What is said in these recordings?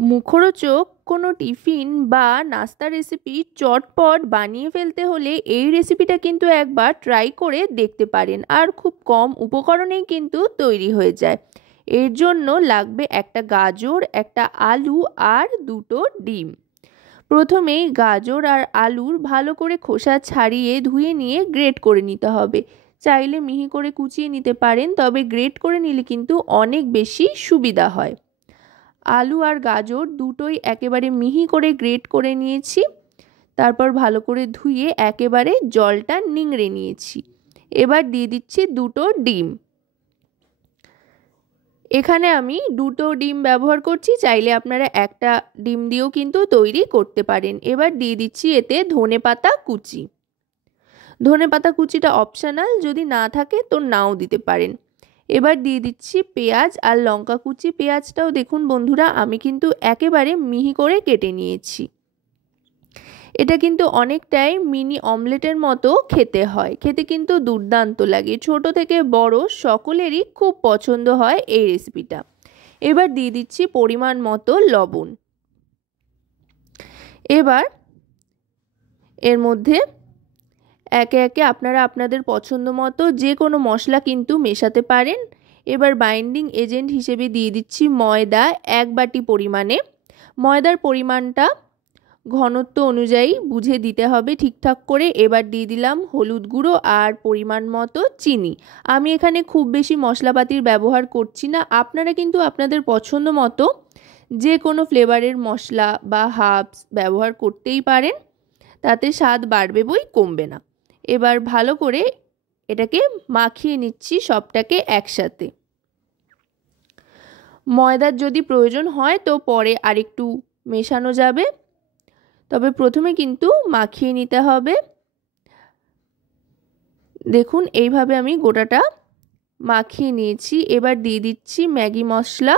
মুখরোচক কোনো টিফিন বা নাস্তা রেসিপি চটপট বানিয়ে ফেলতে হলে এই রেসিপিটা কিন্তু একবার ট্রাই করে দেখতে পারেন। আর খুব কম উপকরণেই কিন্তু তৈরি হয়ে যায়। এর জন্য লাগবে একটা গাজর, একটা আলু আর দুটো ডিম। প্রথমেই গাজর আর আলুর ভালো করে খোসা ছাড়িয়ে ধুয়ে নিয়ে গ্রেট করে নিতে হবে। চাইলে মিহি করে কুচিয়ে নিতে পারেন, তবে গ্রেট করে নিলে কিন্তু অনেক বেশি সুবিধা হয়। আলু আর গাজর দুটোই একেবারে মিহি করে গ্রেট করে নিয়েছি। তারপর ভালো করে ধুয়ে একেবারে জলটা নিংড়ে নিয়েছি। এবার দিয়ে দিচ্ছি দুটো ডিম। এখানে আমি দুটো ডিম ব্যবহার করছি, চাইলে আপনারা একটা ডিম দিয়েও কিন্তু তৈরি করতে পারেন। এবার দিয়ে দিচ্ছি এতে ধনেপাতা কুচি। ধনেপাতা কুচিটা অপশনাল, যদি না থাকে তো নাও দিতে পারেন। এবার দিয়ে দিচ্ছি পেঁয়াজ আর লঙ্কা কুচি। পেঁয়াজটাও দেখুন বন্ধুরা, আমি কিন্তু একেবারে মিহি করে কেটে নিয়েছি। এটা কিন্তু অনেকটাই মিনি অমলেটের মতো খেতে হয়, খেতে কিন্তু দুর্দান্ত লাগে। ছোট থেকে বড় সকলেরই খুব পছন্দ হয় এই রেসিপিটা। এবার দিয়ে দিচ্ছি পরিমাণ মতো লবণ। এবার এর মধ্যে একে একে আপনারা আপনাদের পছন্দ মতো যে কোনো মশলা কিন্তু মেশাতে পারেন। এবার বাইন্ডিং এজেন্ট হিসেবে দিয়ে দিচ্ছি ময়দা 1 বাটি পরিমাণে। ময়দার পরিমাণটা ঘনত্ব অনুযায়ী বুঝে দিতে হবে ঠিকঠাক করে। এবার দিয়ে দিলাম হলুদ গুঁড়ো আর পরিমাণ মতো চিনি। আমি এখানে খুব বেশি মশলাপাতির ব্যবহার করছি না। আপনারা কিন্তু আপনাদের পছন্দ মতো যে কোনো ফ্লেভারের মশলা বা হার্বস ব্যবহার করতেই পারেন, তাতে স্বাদ বাড়বে বই কমবে না। এবার ভালো করে এটাকে মাখিয়ে নিচ্ছি সবটাকে একসাথে। ময়দার যদি প্রয়োজন হয় তো পরে আরেকটু মেশানো যাবে, তবে প্রথমে কিন্তু মাখিয়ে নিতে হবে। দেখুন এইভাবে আমি গোটাটা মাখিয়ে নিয়েছি। এবার দিয়ে দিচ্ছি ম্যাগি মশলা।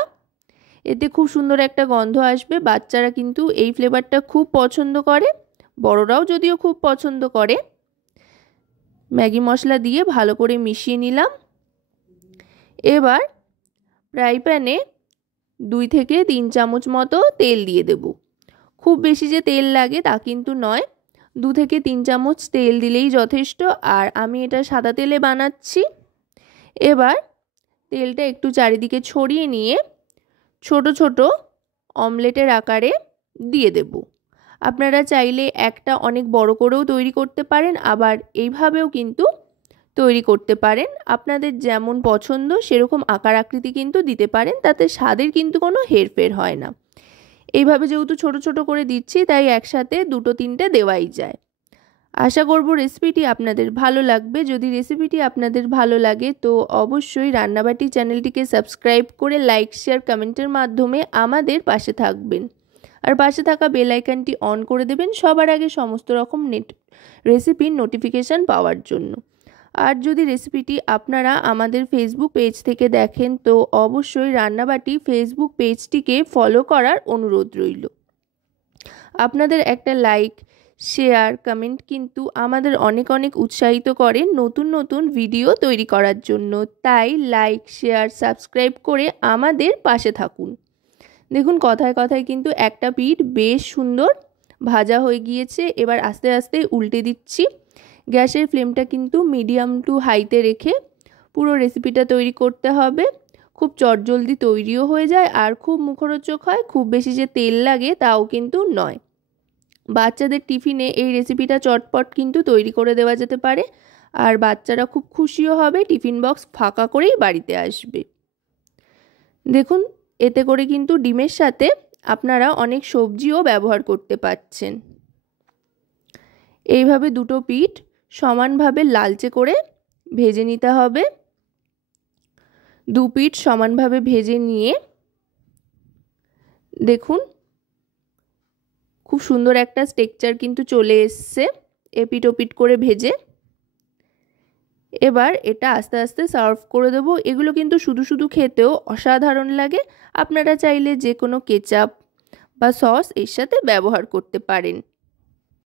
এতে খুব সুন্দর একটা গন্ধ আসবে। বাচ্চারা কিন্তু এই ফ্লেভারটা খুব পছন্দ করে, বড়রাও যদিও খুব পছন্দ করে। ম্যাগি মশলা দিয়ে ভালো করে মিশিয়ে নিলাম। এবার ফ্রাই প্যানে 2 থেকে 3 চামচ মতো তেল দিয়ে দেব। খুব বেশি যে তেল লাগে তা কিন্তু নয়, 2 থেকে 3 চামচ তেল দিলেই যথেষ্ট। আর আমি এটা সাদা তেলে বানাচ্ছি। এবার তেলটা একটু চারিদিকে ছড়িয়ে নিয়ে ছোট ছোট অমলেটের আকারে দিয়ে দেব। আপনারা চাইলে একটা অনেক বড় করেও তৈরি করতে পারেন, আবার এইভাবেও কিন্তু তৈরি করতে পারেন। আপনাদের যেমন পছন্দ সেরকম আকার আকৃতি কিন্তু দিতে পারেন, তাতে স্বাদের কিন্তু কোনো হেরফের হয় না। এইভাবে যেহেতু ছোট ছোট করে দিচ্ছি তাই একসাথে 2-3টে দেওয়াই যায়। আশা করব রেসিপিটি আপনাদের ভালো লাগবে। যদি রেসিপিটি আপনাদের ভালো লাগে তো অবশ্যই রান্নাবাটি চ্যানেলটিকে সাবস্ক্রাইব করে লাইক, শেয়ার, কমেন্টের মাধ্যমে আমাদের পাশে থাকবেন। আর পাশে থাকা বেল আইকনটি অন করে দেবেন সবার আগে সমস্ত রকম রেসিপির নোটিফিকেশান পাওয়ার জন্য। আর যদি রেসিপিটি আপনারা আমাদের ফেসবুক পেজ থেকে দেখেন তো অবশ্যই রান্নাবাটি ফেসবুক পেজটিকে ফলো করার অনুরোধ রইল। আপনাদের একটা লাইক, শেয়ার, কমেন্ট কিন্তু আমাদের অনেক অনেক উৎসাহিত করে নতুন নতুন ভিডিও তৈরি করার জন্য। তাই লাইক, শেয়ার, সাবস্ক্রাইব করে আমাদের পাশে থাকুন। দেখুন কথায় কথায় কিন্তু একটা পিঠ বেশ সুন্দর ভাজা হয়ে গিয়েছে। এবার আস্তে আস্তে উল্টে দিচ্ছি। গ্যাসের ফ্লেমটা কিন্তু মিডিয়াম টু হাইতে রেখে পুরো রেসিপিটা তৈরি করতে হবে। খুব চটজলদি তৈরিও হয়ে যায় আর খুব মুখরোচক হয়। খুব বেশি যে তেল লাগে তাও কিন্তু নয়। বাচ্চাদের টিফিনে এই রেসিপিটা চটপট কিন্তু তৈরি করে দেওয়া যেতে পারে, আর বাচ্চারা খুব খুশিও হবে। টিফিন বক্স ফাঁকা করেই বাড়িতে আসবে। দেখুন এতে করে কিন্তু ডিমের সাথে আপনারা অনেক সবজিও ব্যবহার করতে পারছেন। এইভাবে দুটো পিঠ সমানভাবে লালচে করে ভেজে নিতে হবে। 2 পিঠ সমানভাবে ভেজে নিয়ে দেখুন খুব সুন্দর একটা টেক্সচার কিন্তু চলে এসছে এপিট ওপিট করে ভেজে। এবার এটা আস্তে আস্তে সার্ভ করে দেব। এগুলো কিন্তু শুধু শুধু খেতেও অসাধারণ লাগে। আপনারা চাইলে যে কোনো কেচাপ বা সস এর সাথে ব্যবহার করতে পারেন।